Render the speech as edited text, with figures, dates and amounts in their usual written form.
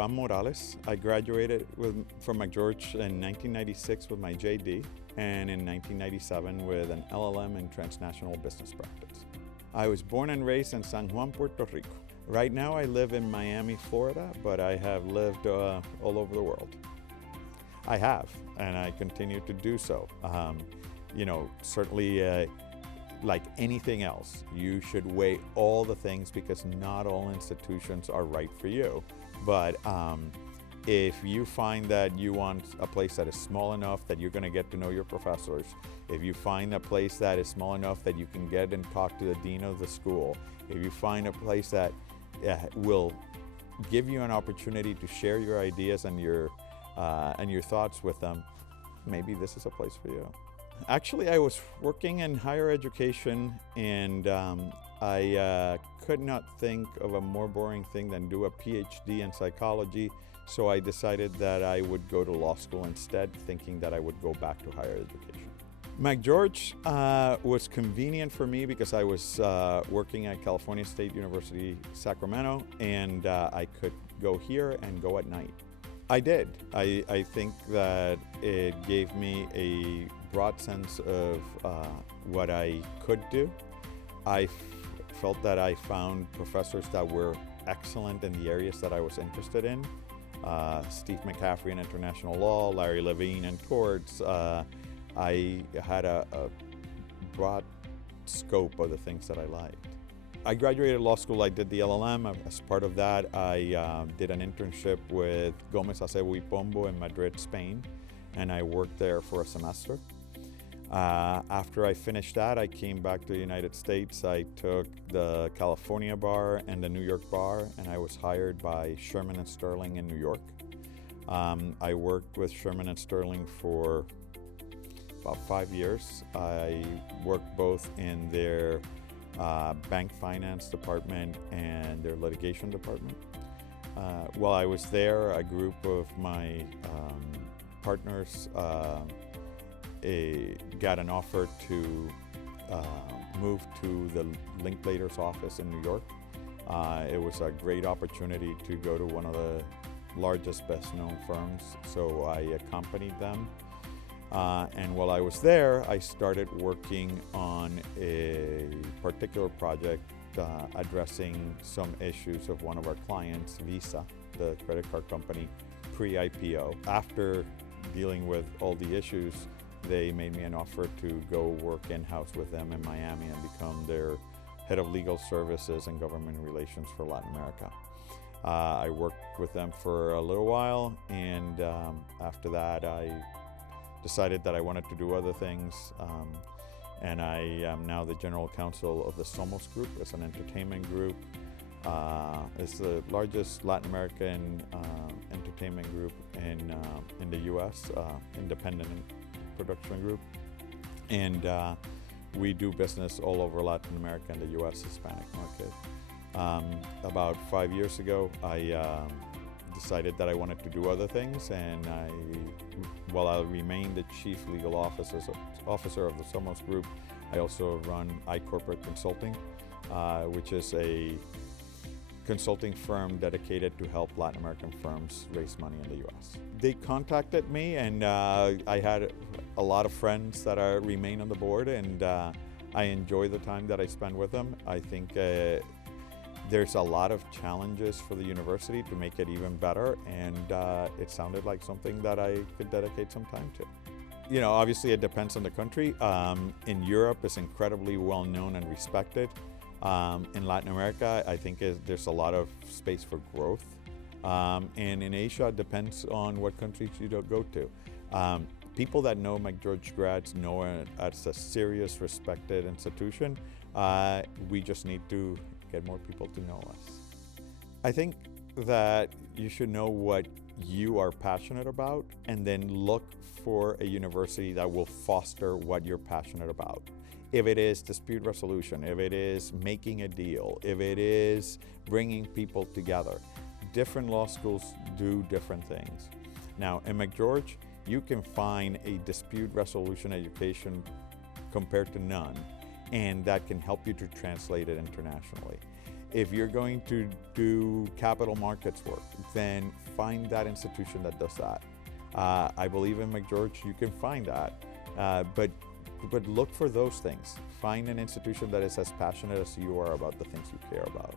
Iván Morales. I graduated from McGeorge in 1996 with my JD and in 1997 with an LLM in Transnational Business Practice. I was born and raised in San Juan, Puerto Rico. Right now I live in Miami, Florida, but I have lived all over the world. I have, and I continue to do so. Certainly like anything else, you should weigh all the things because not all institutions are right for you. But if you find that you want a place that is small enough that you're going to get to know your professors, if you find a place that is small enough that you can get and talk to the dean of the school, if you find a place that will give you an opportunity to share your ideas and your thoughts with them, maybe this is a place for you. Actually, I was working in higher education, and I could not think of a more boring thing than do a PhD in psychology, so I decided that I would go to law school instead, thinking that I would go back to higher education. McGeorge was convenient for me because I was working at California State University, Sacramento, and I could go here and go at night. I did. I think that it gave me a broad sense of what I could do. I felt that I found professors that were excellent in the areas that I was interested in. Steve McCaffrey in international law, Larry Levine in torts. I had a broad scope of the things that I liked. I graduated law school, I did the LLM. As part of that, I did an internship with Acebo Pombo in Madrid, Spain, and I worked there for a semester. After I finished that, I came back to the United States. I took the California bar and the New York bar, and I was hired by Shearman Sterling in New York. I worked with Shearman Sterling for about 5 years. I worked both in their bank finance department and their litigation department. While I was there, a group of my partners got an offer to move to the Linklaters office in New York. It was a great opportunity to go to one of the largest, best-known firms, so I accompanied them. And while I was there, I started working on a particular project addressing some issues of one of our clients, Visa, the credit card company, pre-IPO. After dealing with all the issues, they made me an offer to go work in-house with them in Miami and become their head of legal services and government relations for Latin America. I worked with them for a little while, and after that I decided that I wanted to do other things, and I am now the General Counsel of the Somos Group. It's an entertainment group. It's the largest Latin American entertainment group in the U.S., independent production group. And we do business all over Latin America and the U.S. Hispanic market. About 5 years ago, I decided that I wanted to do other things, and while I remain the Chief Legal Officer of the Somos Group, I also run iCorporate Consulting, which is a consulting firm dedicated to help Latin American firms raise money in the U.S. They contacted me, and I had a lot of friends that remain on the board, and I enjoy the time that I spend with them. I think there's a lot of challenges for the university to make it even better, and it sounded like something that I could dedicate some time to. You know, obviously it depends on the country. In Europe, it's incredibly well known and respected. In Latin America, I think there's a lot of space for growth. And in Asia, it depends on what countries you go to. People that know McGeorge grads know it as a serious, respected institution. We just need to get more people to know us. I think that you should know what you are passionate about and then look for a university that will foster what you're passionate about. If it is dispute resolution, if it is making a deal, if it is bringing people together, different law schools do different things. Now, in McGeorge, you can find a dispute resolution education compared to none, and that can help you to translate it internationally. If you're going to do capital markets work, then find that institution that does that. I believe in McGeorge, you can find that, but look for those things. Find an institution that is as passionate as you are about the things you care about.